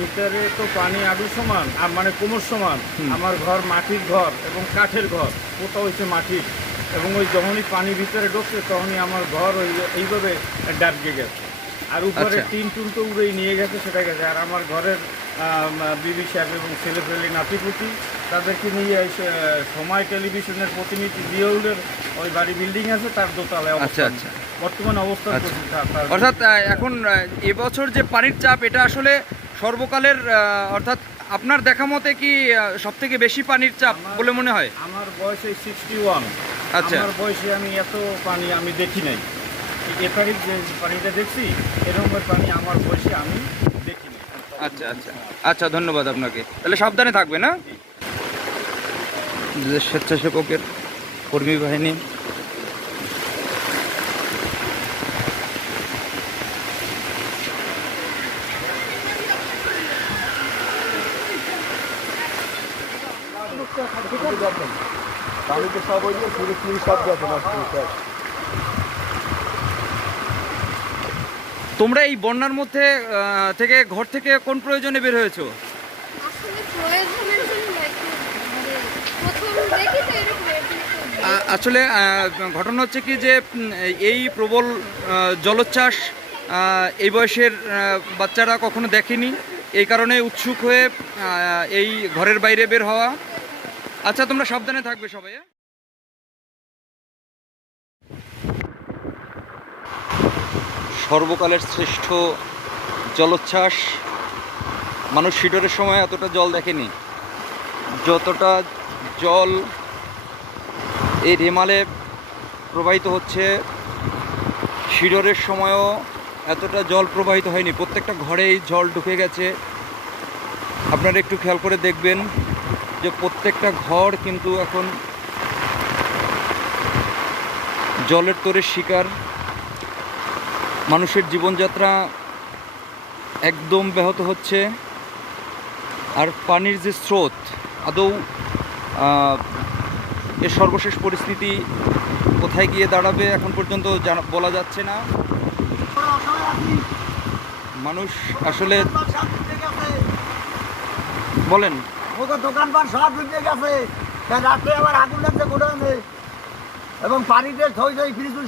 ভিতরে তো পানি আডু সমান আর মানে কোমর সমান। আমার ঘর মাটির ঘর এবং কাঠের ঘর, ওটা হচ্ছে মাটির, এবং ওই যখনই পানি ভিতরে ঢুকছে তখনই আমার ঘর ওই এইভাবে ডাবকে গেছে। আর উপরে টিন টুন তো উড়েই নিয়ে গেছে, সেটা গেছে। আর আমার ঘরের বিবি সাহেব এবং ছেলেপেলে নাতিপুতি তাদেরকে নিয়ে এসে সময় টেলিভিশনের প্রতিনিধি জিয়াউলের ওই বাড়ি বিল্ডিং আছে তার দোতলায় বর্তমান অবস্থা। অর্থাৎ এখন এবছর যে পানির চাপ, এটা আসলে সর্বকালের, অর্থাৎ আপনার দেখা মতে কি সব থেকে বেশি পানির চাপ বলে মনে হয়? আমার বয়স এই 61। আচ্ছা, আমার বয়সে আমি এত পানি আমি দেখি নাই। এ তারিখ যে পানিটা দেখছি, এরকমের পানি আমার বয়সে আমি দেখি নাই। আচ্ছা আচ্ছা আচ্ছা, ধন্যবাদ আপনাকে। তাহলে সাবধানে থাকবে না? স্বেচ্ছাসেবকের কর্মী বাহিনী তোমরা এই বন্যার মধ্যে থেকে ঘর থেকে কোন প্রয়োজনে বের হয়েছো? আসলে ঘটনা হচ্ছে কি যে এই প্রবল জলোচ্ছ্বাস এই বয়সের বাচ্চারা কখনো দেখেনি, এই কারণে উৎসুক হয়ে এই ঘরের বাইরে বের হওয়া। আচ্ছা, তোমরা সাবধানে থাকবে সবাই। সর্বকালের শ্রেষ্ঠ জলোচ্ছ্বাস। মানুষ শিডরের সময় এতটা জল দেখেনি, যতটা জল এই রেমালে প্রবাহিত হচ্ছে। শিডরের সময়ও এতটা জল প্রবাহিত হয়নি, প্রত্যেকটা ঘরেই জল ঢুকে গেছে। আপনারা একটু খেয়াল করে দেখবেন যে প্রত্যেকটা ঘর কিন্তু এখন জলের তোড়ের শিকার। মানুষের জীবনযাত্রা একদম ব্যাহত হচ্ছে। আর পানির যে স্রোত, আদৌ এর সর্বশেষ পরিস্থিতি কোথায় গিয়ে দাঁড়াবে এখন পর্যন্ত বলা যাচ্ছে না। মানুষ আসলে বলেন, দোকানপাট সব ডুবে গেছে। রাত্রে আবার আগুন লাগছে গোডাউনে, এবং পানিতে থই থই ফিরিজু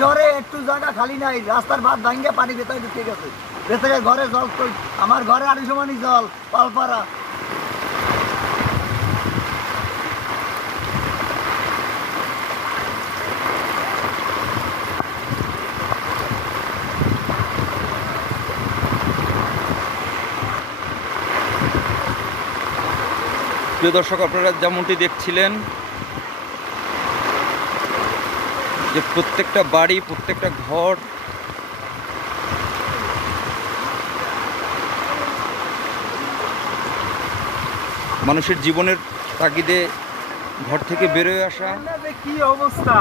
শহরে একটু জায়গা খালি নাই। রাস্তার ভাত ভাঙ্গে পানি ভেতরে ঢুকে গেছে। ভেতরে ঘরে জল, আমার ঘরে আড়ি সমানই জল, পালপাড়া। প্রিয় দর্শক, আপনারা যেমনটি দেখছিলেন যে প্রত্যেকটা বাড়ি, প্রত্যেকটা ঘর মানুষের জীবনের তাগিদে ঘর থেকে বেরোয় আসা। কি অবস্থা,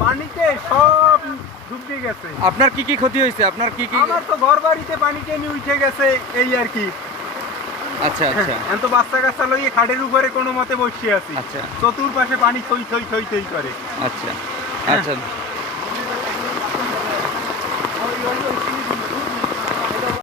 পানিতে সব ডুবে গেছে। আপনার কি কি ক্ষতি হয়েছে? আপনার কি কি? আমার তো ঘর বাড়িতে পানি টেনে উঠে গেছে, এই আর কি। আচ্ছা আচ্ছা, এখন তো বাচ্চা কাচ্চা লইয়ে খাটের উপরে কোনো মতে বসে আছি। আচ্ছা, চতুর্পাশে পানি থই থই থই থই করে। আচ্ছা আচ্ছা।